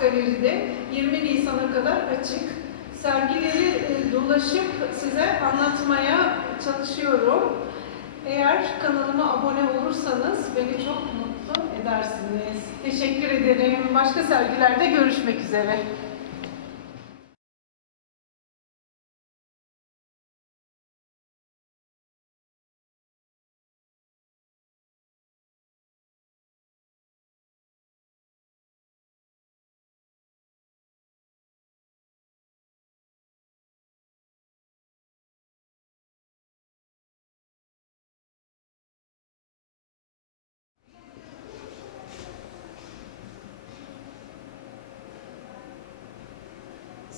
Galeri'de 20 Nisan'a kadar açık. Sergileri e, dolaşıp size anlatmaya çalışıyorum. Eğer kanalıma abone olursanız beni çok mutlu edersiniz. Teşekkür ederim. Başka sergilerde görüşmek üzere.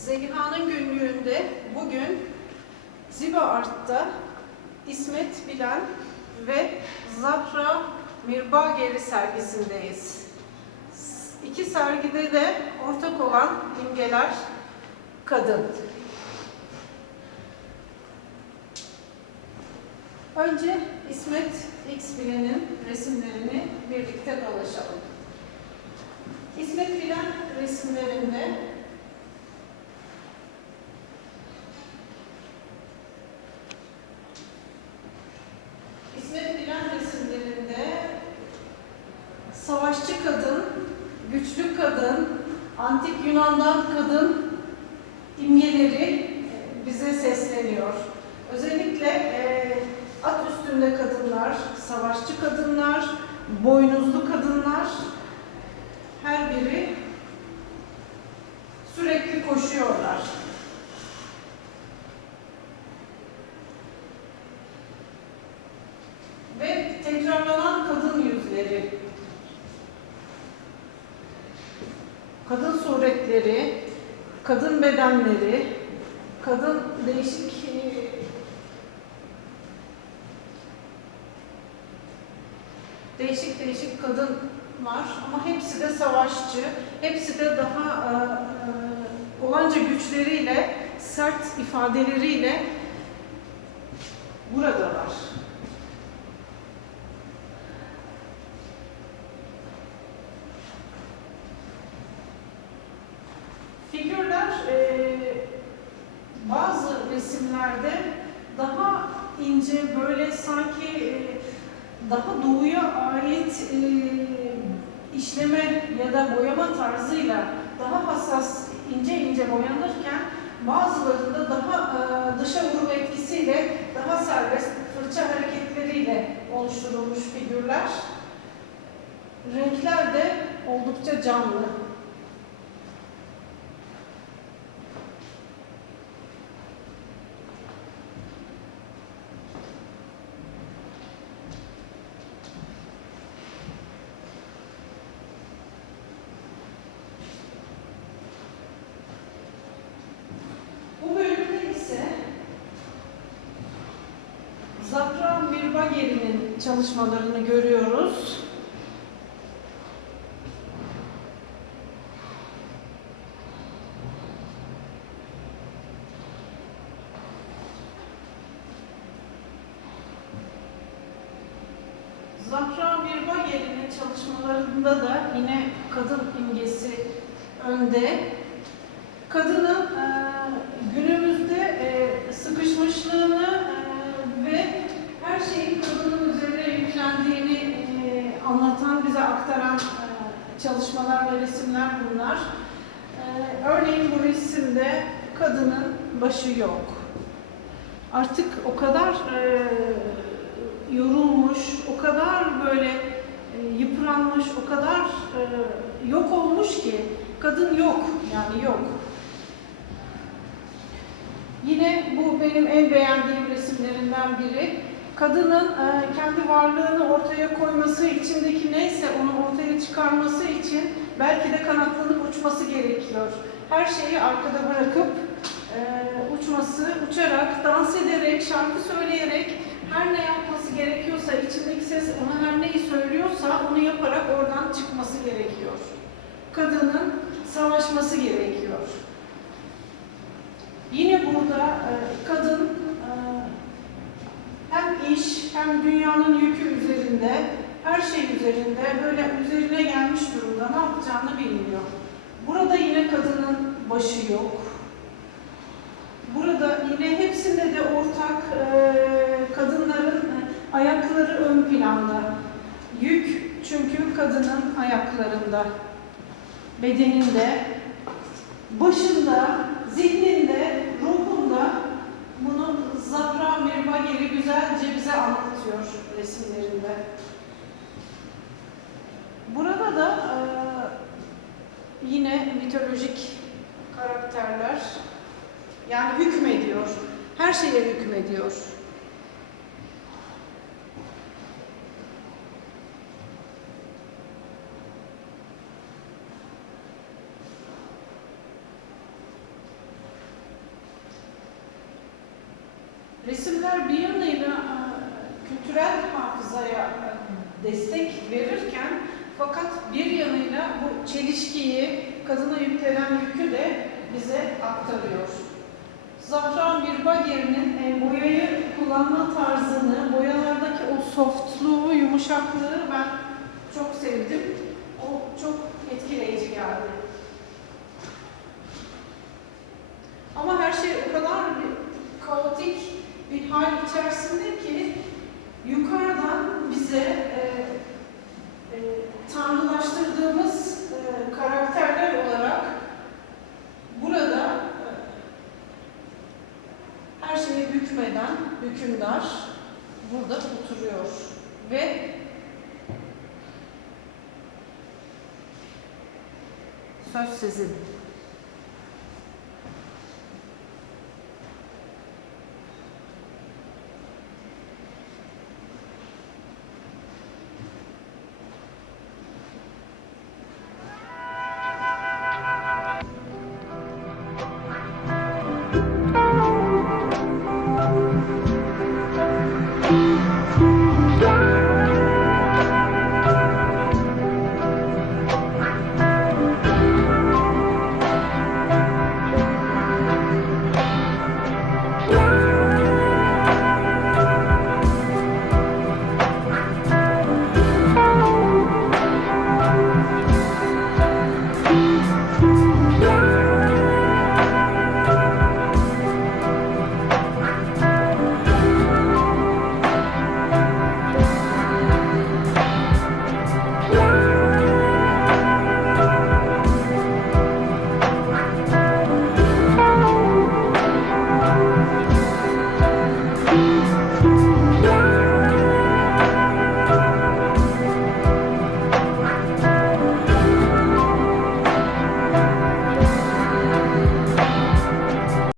Zeliha'nın günlüğünde bugün Ziba Art'ta İsmet Bilen ve Zafra Mirbageri sergisindeyiz. İki sergide de ortak olan imgeler kadın. Önce İsmet X Bilen'in resimlerini birlikte dolaşalım. İsmet Bilen resimlerinde İsmet Bilen resimlerinde savaşçı kadın, güçlü kadın, antik Yunan'dan kadın imgeleri e, bize sesleniyor. Özellikle e, at üstünde kadınlar, savaşçı kadınlar, boynuzlu kadınlar her biri sürekli koşuyorlar. ve tekrarlanan kadın yüzleri, kadın suretleri, kadın bedenleri, kadın değişik e, değişik değişik kadın var ama hepsi de savaşçı, hepsi de daha e, e, olanca güçleriyle, sert ifadeleriyle buradalar. Figürler e, bazı resimlerde daha ince böyle sanki e, daha doğuya ait e, işleme ya da boyama tarzıyla daha hassas ince ince boyanırken bazılarında daha e, dışa vurum etkisiyle daha serbest fırça hareketleriyle oluşturulmuş figürler. Renkler de oldukça canlı. Mirbageri'nin çalışmalarını görüyoruz. Zafran Mirbageri'nin çalışmalarında da yine kadın imgesi önde. Kadının e, günümüzde e, sıkışmışlığını e, ve her şeyin kadının üzerine yüklendiğini e, anlatan, bize aktaran e, çalışmalar ve resimler bunlar. E, örneğin bu resimde kadının başı yok. Artık o kadar e, yorulmuş, o kadar böyle yıpranmış, o kadar yok olmuş ki kadın yok yani yok. Yine bu benim en beğendiğim resimlerinden biri. Kadının e, kendi varlığını ortaya koyması, içindeki neyse onu ortaya çıkarması için belki de kanatlanıp uçması gerekiyor. Her şeyi arkada bırakıp e, uçması, uçarak, dans ederek, şarkı söyleyerek her ne yapması gerekiyorsa, içindeki ses ona her neyi söylüyorsa onu yaparak oradan çıkması gerekiyor. Kadının savaşması gerekiyor. Yine burada e, kadın hem dünyanın yükü üzerinde, her şey üzerinde böyle üzerine gelmiş durumda ne yapacağını bilmiyor. Burada yine kadının başı yok. Burada yine hepsinde de ortak e, kadınların e, ayakları ön planda. Yük çünkü kadının ayaklarında, bedeninde, başında, zihninde, ruhunda bunu Zahra Mirvageli güzelce bize anlatıyor resimlerinde. Burada da e, yine mitolojik karakterler yani hükmediyor. Her şeye hükmediyor. Resimler bir kültürel hafızaya e, destek verirken fakat bir yanıyla bu çelişkiyi, kadına yüklenen yükü de bize aktarıyor. Zahra Mirbager'in e, boyayı kullanma tarzını, boyalardaki o softluğu, yumuşaklığı ben çok sevdim. O çok etkileyici geldi. Ama her şey o kadar bir kaotik bir hal içerisinde ki yukarıdan bize e, e, tanrılaştırdığımız e, karakterler olarak burada e, her şeye hükmeden hükümdar burada oturuyor ve söz sizin.